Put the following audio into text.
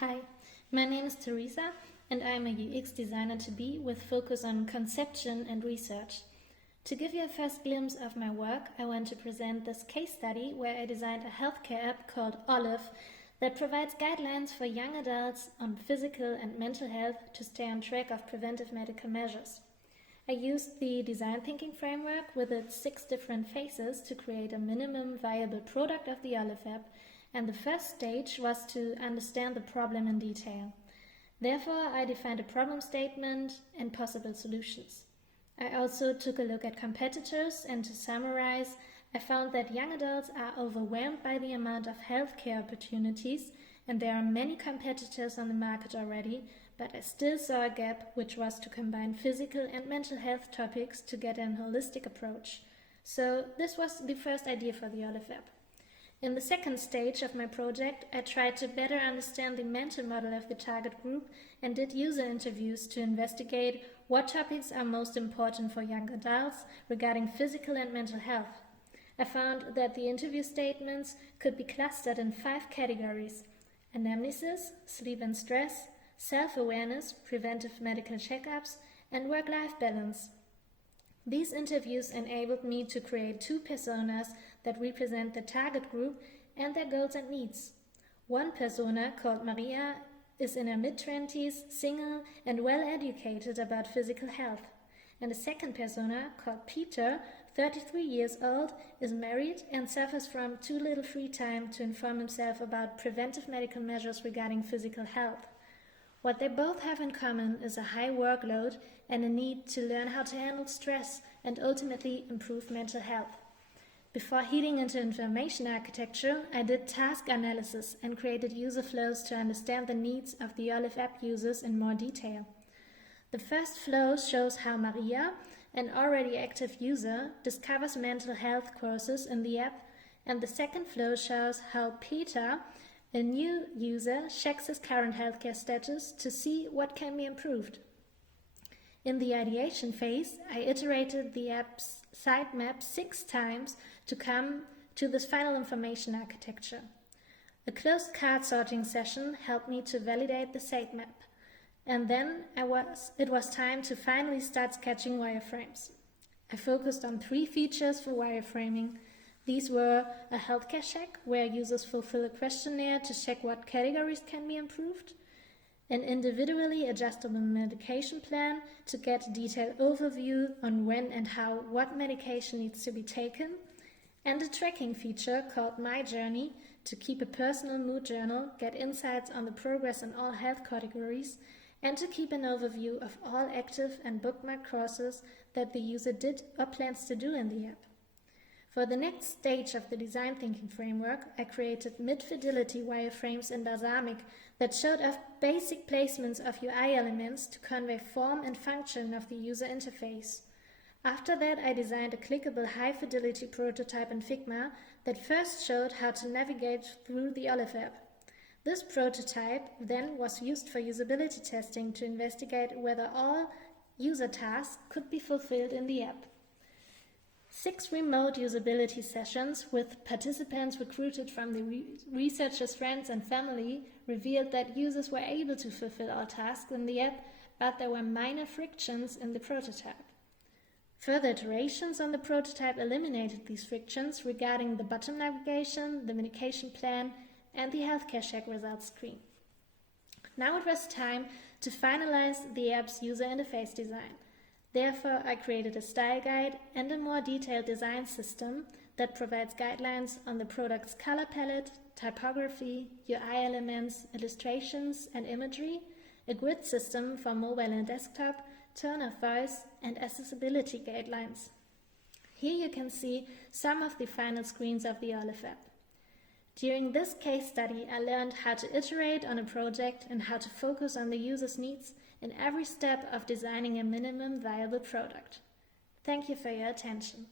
Hi, my name is Teresa and I'm a UX designer-to-be with focus on conception and research. To give you a first glimpse of my work, I want to present this case study where I designed a healthcare app called Olive that provides guidelines for young adults on physical and mental health to stay on track of preventive medical measures. I used the design thinking framework with its 6 different phases to create a minimum viable product of the Olive app, and the first stage was to understand the problem in detail. Therefore, I defined a problem statement and possible solutions. I also took a look at competitors, and to summarize, I found that young adults are overwhelmed by the amount of healthcare opportunities, and there are many competitors on the market already, but I still saw a gap, which was to combine physical and mental health topics to get an holistic approach. So this was the first idea for the Olive app. In the second stage of my project, I tried to better understand the mental model of the target group and did user interviews to investigate what topics are most important for young adults regarding physical and mental health. I found that the interview statements could be clustered in 5 categories: anamnesis, sleep and stress, self-awareness, preventive medical checkups, and work-life balance. These interviews enabled me to create 2 personas that represent the target group and their goals and needs. One persona, called Maria, is in her mid-20s, single, and well-educated about physical health. And a second persona, called Peter, 33 years old, is married and suffers from too little free time to inform himself about preventive medical measures regarding physical health. What they both have in common is a high workload and a need to learn how to handle stress and ultimately improve mental health. Before heading into information architecture, I did task analysis and created user flows to understand the needs of the Olive app users in more detail. The first flow shows how Maria, an already active user, discovers mental health courses in the app, and the second flow shows how Peter, a new user, checks his current healthcare status to see what can be improved. In the ideation phase, I iterated the app's sitemap 6 times to come to this final information architecture. A closed card sorting session helped me to validate the sitemap, and then it was time to finally start sketching wireframes. I focused on 3 features for wireframing. These were a healthcare check, where users fulfill a questionnaire to check what categories can be improved, an individually adjustable medication plan to get a detailed overview on when and how what medication needs to be taken, and a tracking feature called My Journey to keep a personal mood journal, get insights on the progress in all health categories, and to keep an overview of all active and bookmarked courses that the user did or plans to do in the app. For the next stage of the design thinking framework, I created mid-fidelity wireframes in Balsamiq that showed off basic placements of UI elements to convey form and function of the user interface. After that, I designed a clickable high-fidelity prototype in Figma that first showed how to navigate through the Olive app. This prototype then was used for usability testing to investigate whether all user tasks could be fulfilled in the app. 6 remote usability sessions with participants recruited from the researchers' friends and family revealed that users were able to fulfill all tasks in the app, but there were minor frictions in the prototype. Further iterations on the prototype eliminated these frictions regarding the bottom navigation, the medication plan, and the healthcare check results screen. Now it was time to finalize the app's user interface design. Therefore, I created a style guide and a more detailed design system that provides guidelines on the product's color palette, typography, UI elements, illustrations, and imagery, a grid system for mobile and desktop, tone of voice, and accessibility guidelines. Here you can see some of the final screens of the Olive app. During this case study, I learned how to iterate on a project and how to focus on the user's needs in every step of designing a minimum viable product. Thank you for your attention.